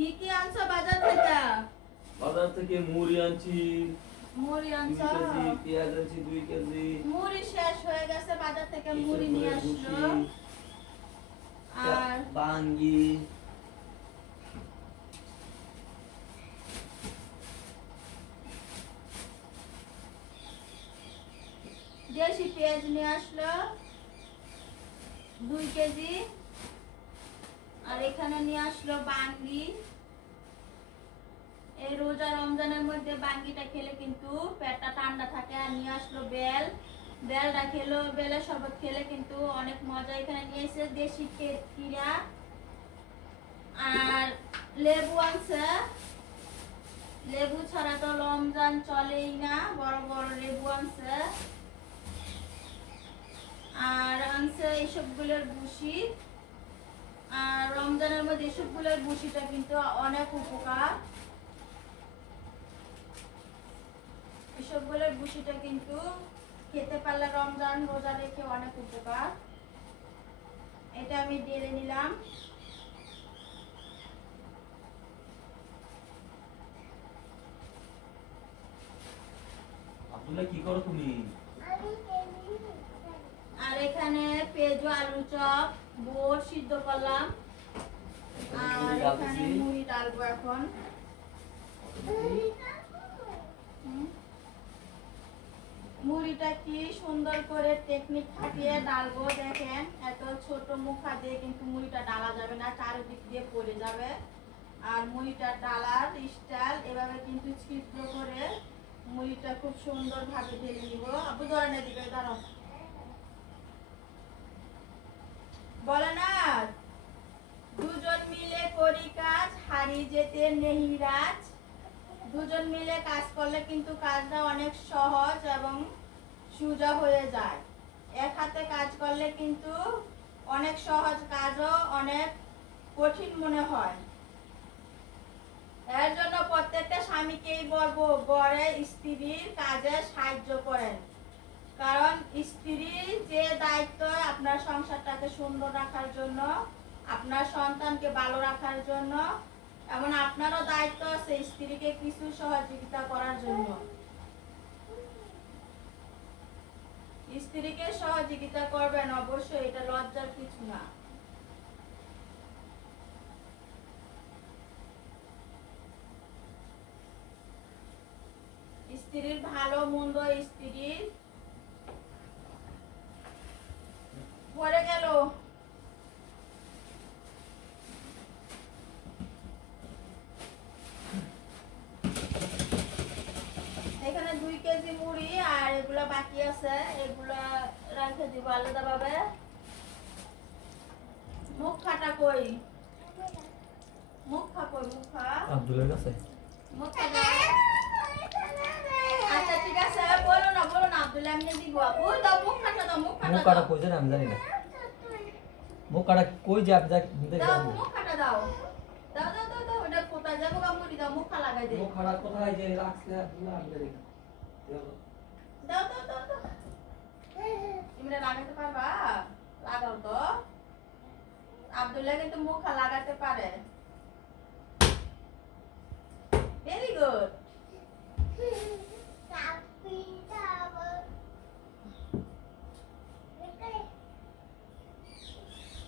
কি কি আনছো বাজার থেকে? বাজার থেকে মুড়ি আনছি। মুড়ি আনছো? 2 কেজি পেঁয়াজ আনছি 2 কেজি। মুড়ি শেষ হয়ে গেছে, বাজার থেকে মুড়ি নিয়ে আসলো। আর বাঙ্গি, দেশি পেঁয়াজ নিয়ে আসলো 2 কেজি। আর এখানে নিয়ে আসলো বাঙ্গি। এই রোজা রমজানের মধ্যে বাঙ্গিটা খেলে কিন্তু পেটটা ঠান্ডা থাকে। আর নিয়ে আসলো বেল, বেলটা খেলো, বেলের শরবত খেলে কিন্তু অনেক মজা। এখানে নিয়ে এসে দেশি ক্ষীরা আর লেবু আনছে। লেবু ছাড়া তো রমজান চলেই না, বড় বড় লেবু আনছে। আর আনছে এইসবগুলোর ভুসি। আর রমজানের মধ্যে এইসবগুলোর ভুসিটা কিন্তু অনেক উপকার। এসবগুলোর ভুসিটা কিন্তু খেতে পারলে রমজান রোজা রেখে অনেক উপকার। এটা আমি ঢেলে নিলাম। আব্দুল্লাহ কি করো তুমি? আর এখানে পেঁয়াজ আলু চপ বোট সিদ্ধ করলাম। আর এখানে মুড়ি ডালবো এখন। মুড়িটা কি সুন্দর করে টেকনিক খাটিয়ে ডালবো। দেখেন এত ছোট মুখা দিয়ে কিন্তু মুড়িটা ডালা যাবে না, চারিদিক দিয়ে পড়ে যাবে। আর মুড়িটা ডালার স্টাইল এভাবে কিন্তু ছিদ্র করে মুড়িটা খুব সুন্দর ভাবে ঢেলে নিব। আপু ধরনের দিকে দাঁড়াও। বলে না দুজন মিলে করি কাজ, হারিয়ে যেতে নেহি রাজ। দুজন মিলে কাজ করলে কিন্তু কাজটা অনেক সহজ এবং সোজা হয়ে যায়। এক হাতে কাজ করলে কিন্তু অনেক সহজ কাজও অনেক কঠিন মনে হয়। এর জন্য প্রত্যেকটা স্বামীকেই বলবো ঘরে স্ত্রীর কাজে সাহায্য করেন। কারণ স্ত্রীর যে দায়িত্ব আপনার সংসারটাকে সুন্দর রাখার জন্য, আপনার সন্তানকে ভালো রাখার জন্য, এমন আপনারও দায়িত্ব আছে স্ত্রীকে কিছু সহযোগিতা করার জন্য। স্ত্রীকে সহযোগিতা করবেন অবশ্যই, এটা লজ্জার কিছু না। স্ত্রীর ভালো মন্দ স্ত্রীর পড়ে গেল। এখানে 2 কেজি মুড়ি আর এগুলা বাকি আছে, এগুলা রেখে দিব আলাদা ভাবে। মুখ খাটা কই? মুখ খা কই? মুখ খা আব্দুল্লাহর কাছে। মুখ খা। আচ্ছা ঠিক আছে, বলো না আব্দুল্লাহ এমনি দিব। আপু দাও মুখ খাটা দাও, মুখ খাটা দাও। মুখ কাটা কই জানি আমি জানি না। মুখ কাটা কই যে আপনি দাও মুখ খাটা দাও। দাও দাও দাও দাও, এটা কোথায় যাবো মুড়ি দাও, মুখ খা লাগাই দে। মুখ কাটা কোথায় যে রাখছে আব্দুল্লাহ আমি জানি না। দাও দাও দাও দাও। তুমি লাগাতে পারবা? লাগাও তো। আব্দুল্লাহ কিন্তু মুখ খা লাগাতে পারে। Very good.